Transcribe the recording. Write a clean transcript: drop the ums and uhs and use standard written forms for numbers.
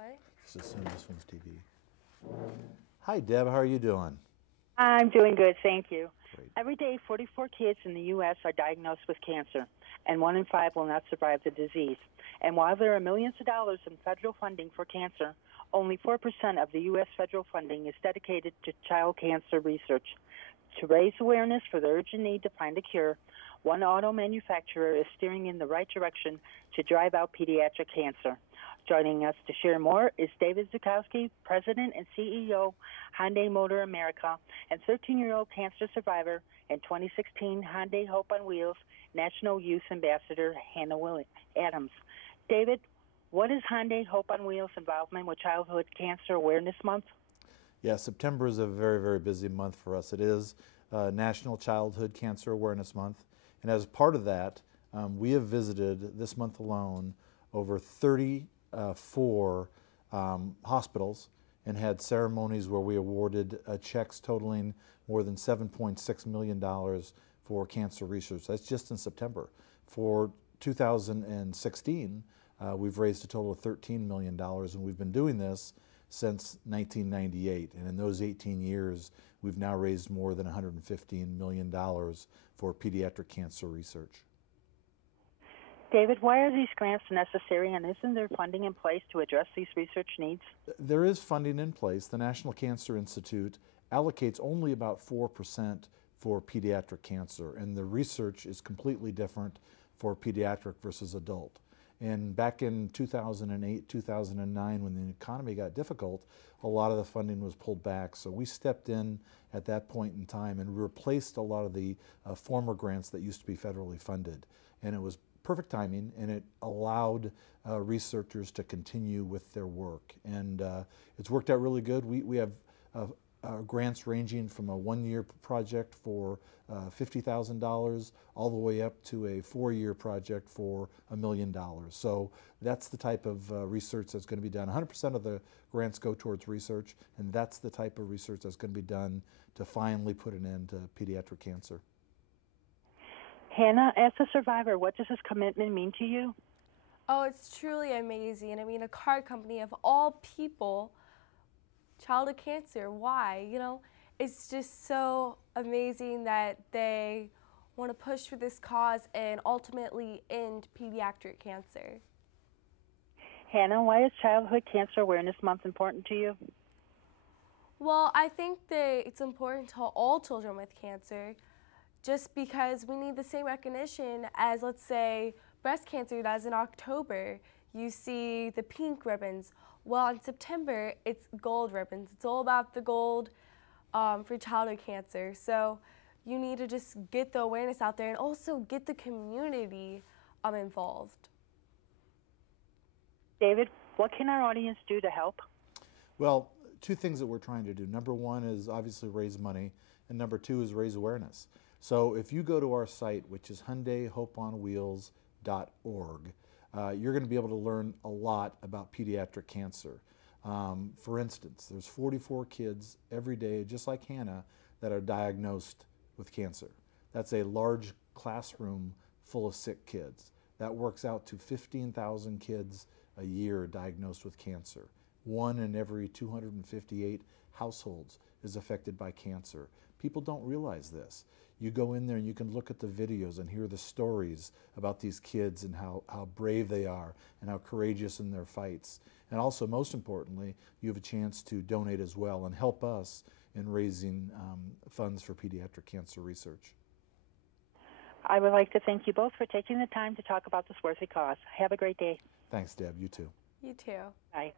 What? Just assume this one's TV. Hi, Deb. How are you doing? I'm doing good, thank you. Great. Every day, 44 kids in the U.S. are diagnosed with cancer, and 1 in 5 will not survive the disease. And while there are millions of dollars in federal funding for cancer, only 4% of the U.S. federal funding is dedicated to child cancer research. To raise awareness for the urgent need to find a cure, one auto manufacturer is steering in the right direction to drive out pediatric cancer. Joining us to share more is David Zuchowski, President and CEO, Hyundai Motor America, and 13-year-old cancer survivor and 2016 Hyundai Hope on Wheels National Youth Ambassador, Hannah Adams. David, what is Hyundai Hope on Wheels' involvement with Childhood Cancer Awareness Month? Yeah, September is a very, very busy month for us. It is National Childhood Cancer Awareness Month. And as part of that, we have visited, this month alone, over 34 hospitals and had ceremonies where we awarded checks totaling more than $7.6 million for cancer research. That's just in September. For 2016, we've raised a total of $13 million, and we've been doing this since 1998. And in those 18 years, we've now raised more than $115 million for pediatric cancer research. David, why are these grants necessary, and isn't there funding in place to address these research needs? There is funding in place. The National Cancer Institute allocates only about 4% for pediatric cancer, and the research is completely different for pediatric versus adult. And back in 2008, 2009, when the economy got difficult, a lot of the funding was pulled back. So we stepped in at that point in time and replaced a lot of the former grants that used to be federally funded. And it was perfect timing, and it allowed researchers to continue with their work. And it's worked out really good. We have grants ranging from a 1-year project for $50,000 all the way up to a 4-year project for $1 million. So that's the type of research that's going to be done. 100% of the grants go towards research, and that's the type of research that's going to be done to finally put an end to pediatric cancer. Hannah, as a survivor, what does this commitment mean to you? Oh, it's truly amazing. I mean, a car company of all people, childhood cancer, why? You know, it's just so amazing that they want to push for this cause and ultimately end pediatric cancer. Hannah, why is Childhood Cancer Awareness Month important to you? Well, I think that it's important to all children with cancer, just because we need the same recognition as, let's say, breast cancer does in October. You see the pink ribbons. Well, in September, it's gold ribbons. It's all about the gold for childhood cancer. So you need to just get the awareness out there and also get the community involved. David, what can our audience do to help? Well, 2 things that we're trying to do. Number 1 is obviously raise money, and number 2 is raise awareness. So if you go to our site, which is HyundaiHopeOnWheels.org, you're going to be able to learn a lot about pediatric cancer. For instance, there's 44 kids every day, just like Hannah, that are diagnosed with cancer. That's a large classroom full of sick kids. That works out to 15,000 kids a year diagnosed with cancer. 1 in every 258 households is affected by cancer. People don't realize this. You go in there and you can look at the videos and hear the stories about these kids and how brave they are and how courageous in their fights. And also, most importantly, you have a chance to donate as well and help us in raising funds for pediatric cancer research. I would like to thank you both for taking the time to talk about this worthy cause. Have a great day. Thanks, Deb. You too. You too. Bye.